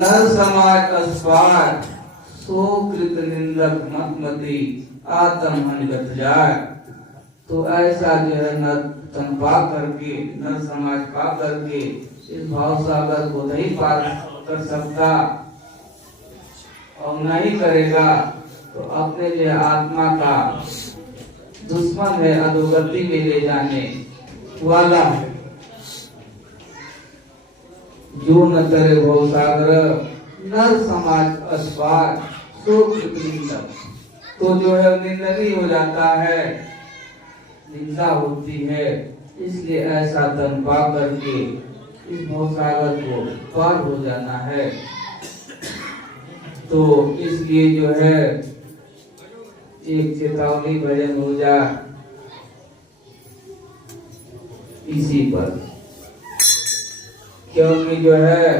नर समाज अस्पार सो कृत निंदक मतमति आत्म हनगत जाय। तो ऐसा जो है नर पा करके नर समाज पा करके इस भाव सागर को नहीं पार कर सकता और नहीं करेगा तो अपने जो आत्मा का दुश्मन है, अधोगति में ले जाने वाला है। जो न करे भव सागर नर समाज अस्पार सो निंदक। तो जो है निंदनीय हो जाता है, निंदा होती है। इसलिए ऐसा तन पा करके इस भव सागर को पार हो जाना है। तो इसलिए जो है एक चेतावनी भजन हो जा इसी पर, क्योंकि जो है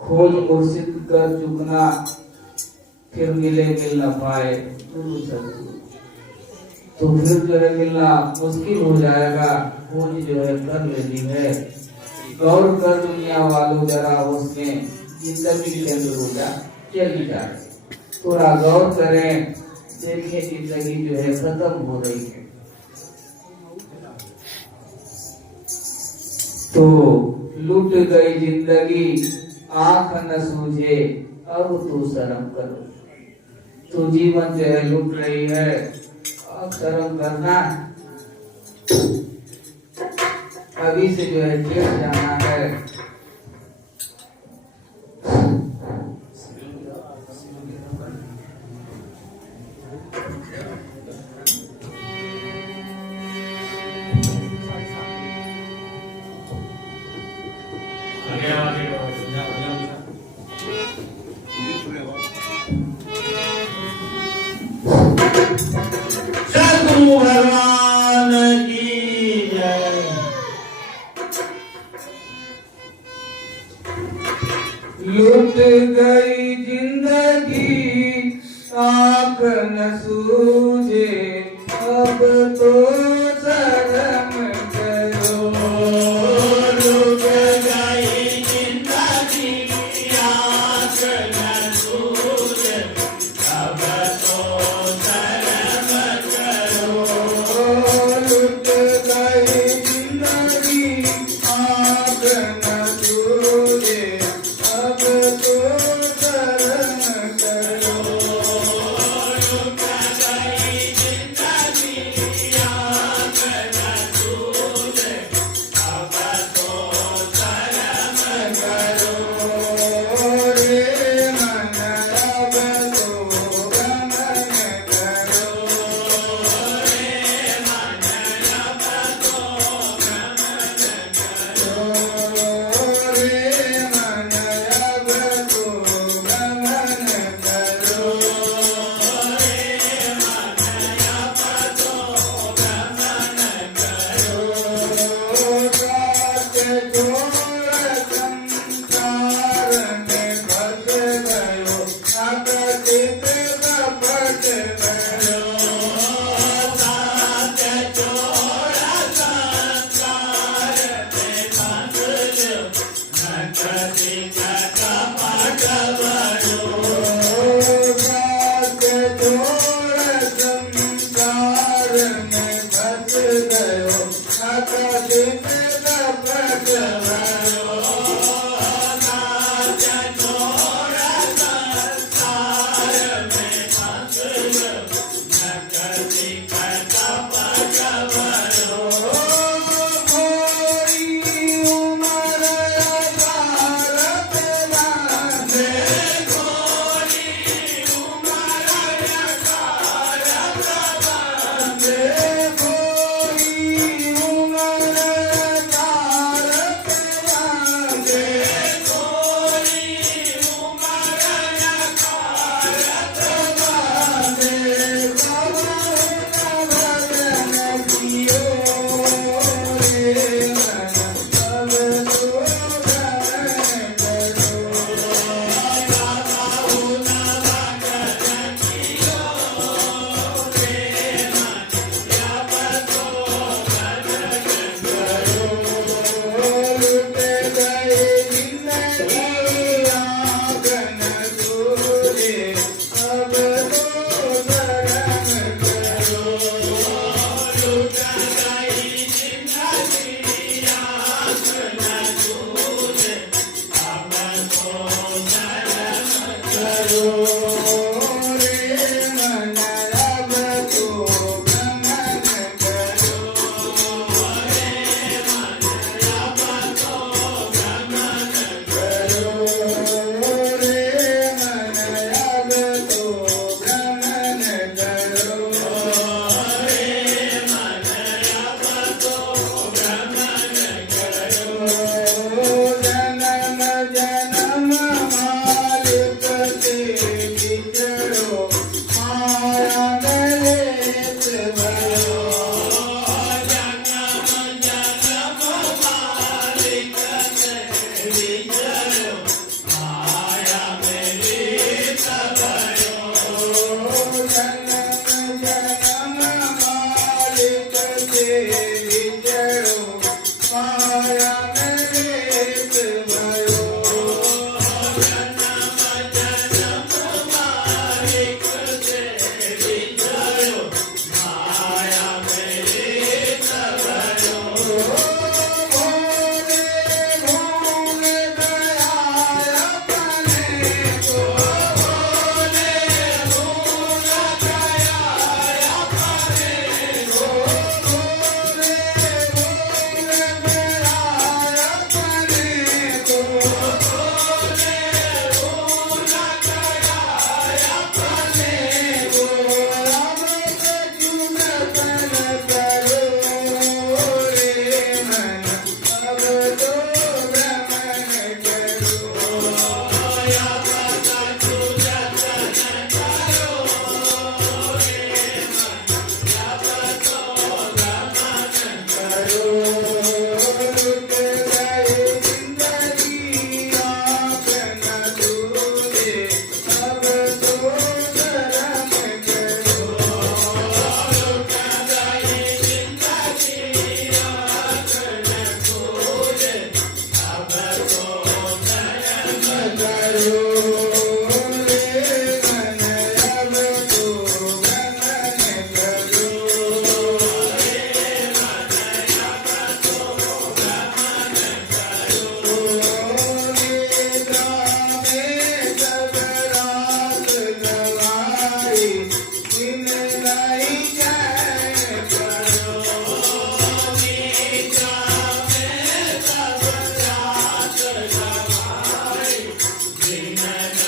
खोज मुर्शिद कर चुकना फिर मिले मिल न पाए गुरु सतगुरु। तो फिर जो है मिलना मुश्किल हो जाएगा। खोज जो है कर लेनी है। गौर कर दुनिया वालों जरा उसमें जिंदगी के अंदर हो जा चली जाए। थोड़ा गौर करें, देखें जिंदगी जो है खत्म हो रही है। तो लूट गई जिंदगी आंख न सूझे अब तू शर्म करो। तो जीवन जो है लूट रही है, अब शर्म करना अभी से जो है जेल जाना है। सद्गुरु भगवान की जय। लूट गई जिंदगी आंख न सूझे अब तो शर्म करो। लूट गई जिंदगी आंख न सूझे अब तो शर्म करो। लूट गई जिंदगी आंख न सूझे अब तो शर्म करो। लूट गई जिंदगी आंख न सूझे अब तो शर्म करो। Amen.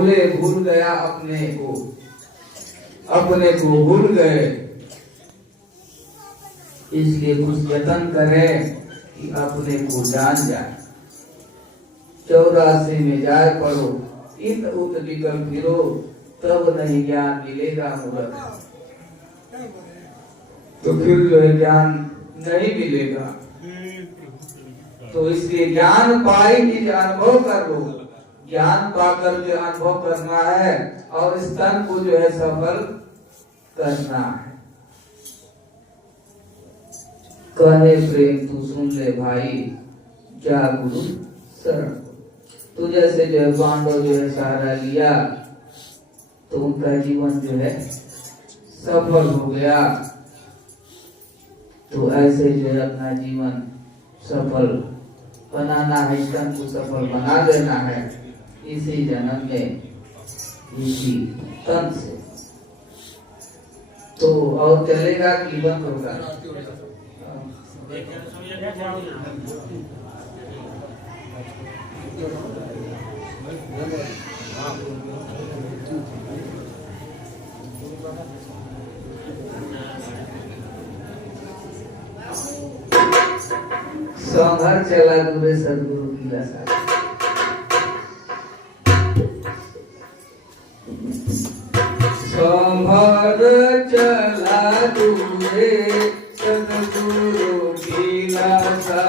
बोले भूल गया अपने को भूल गए। इसलिए कुछ यत्न करें कि अपने को जान जाए। 84 में जाए पढ़ो, इत उत विकल फिरो, तब नहीं ज्ञान मिलेगा मूर्ख। तो फिर जो है ज्ञान नहीं मिलेगा। तो इसलिए ज्ञान पाई कि अनुभव कर लो। ज्ञान पाकर जो अनुभव करना है और इस तन को जो है सफल करना है। कहे प्रेम तू सुन ले भाई, जा गुरु शरण। तो जैसे जो है पांडव जो है सहारा लिया तो उनका जीवन जो है सफल हो गया। तो ऐसे जो है अपना जीवन सफल बनाना है, इस तन को सफल बना देना है इसी जन्म में, इसी तन से। तो और चलेगा कि बंद होगा? संघर्ष चला दूरे सदगुरु की लसा। संभर चला दूरे सदगुरु की लसा।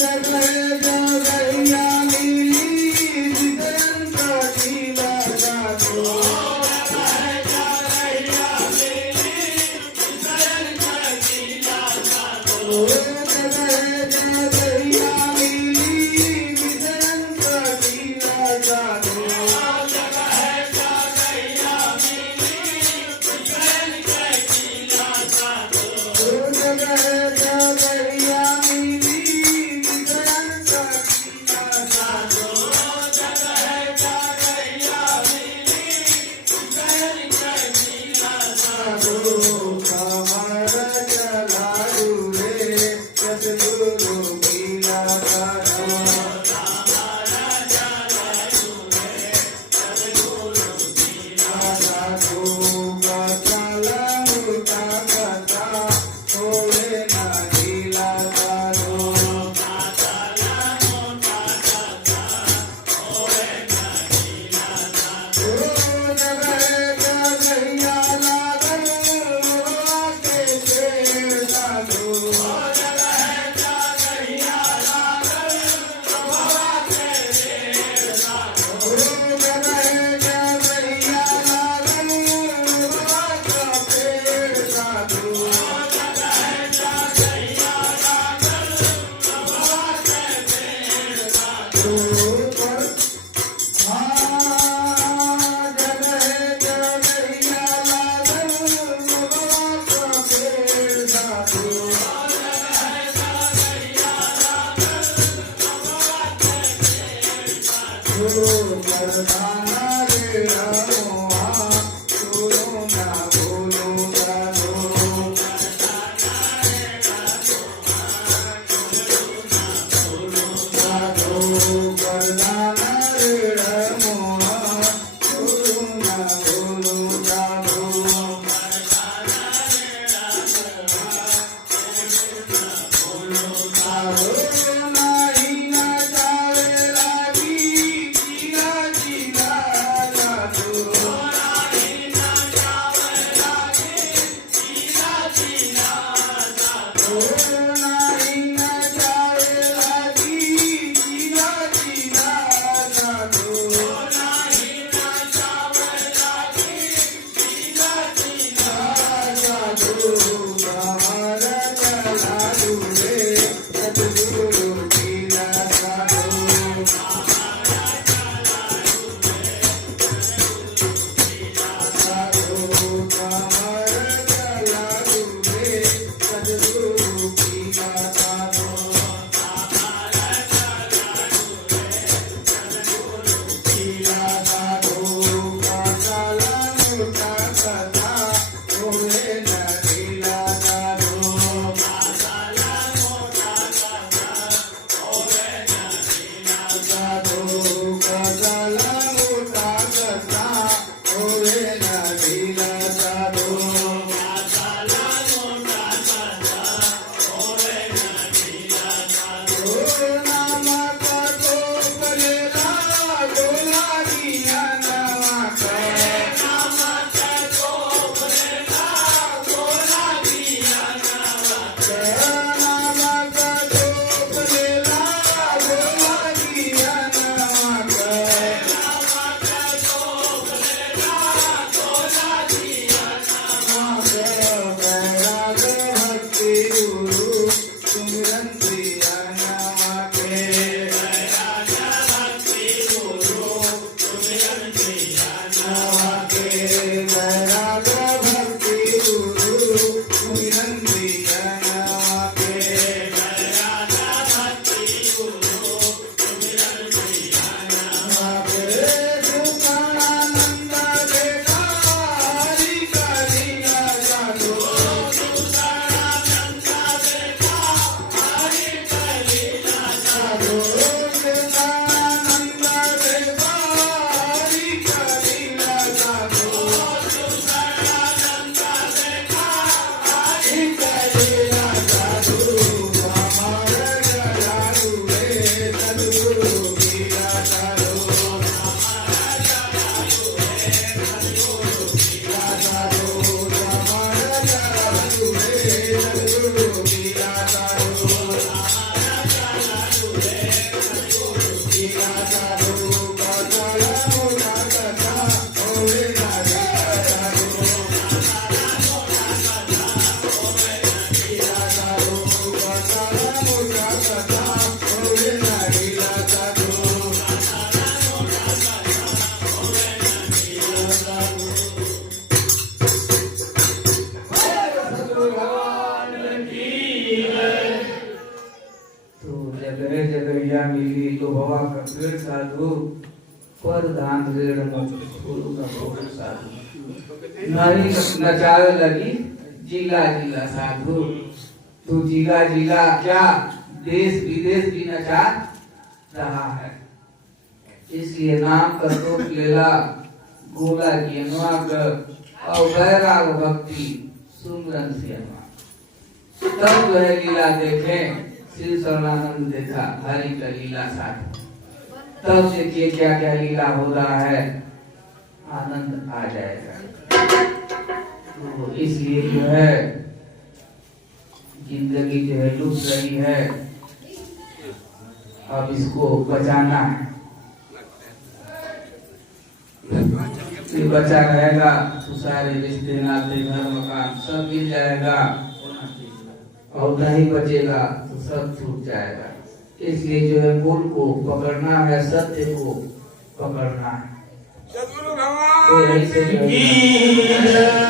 जय जय जय साधु पर दान रेड़ साधु नहीं नचावे लगी जिला जिला साधु। तू जिला जिला क्या देश विदेश भी नचा रहा है, इसलिए नाम का तो लेला गोला की और वैराग भक्ति सुमरन से तब जो है लीला देखे श्री सर्वानंद देखा हरि का लीला साथ, तब देखिए क्या क्या लीला हो रहा है, आनंद आ जाएगा। तो इसलिए जो है जिंदगी जो है लुट रही है, अब इसको बचाना है। ये बचा रहेगा तो सारे रिश्ते नाते घर मकान सब मिल जाएगा, और नहीं बचेगा तो सब छूट जाएगा। इसलिए जो है मूल को पकड़ना है, सत्य को पकड़ना है। सद्गुरु तो भगवान ऐसे जो है की जय।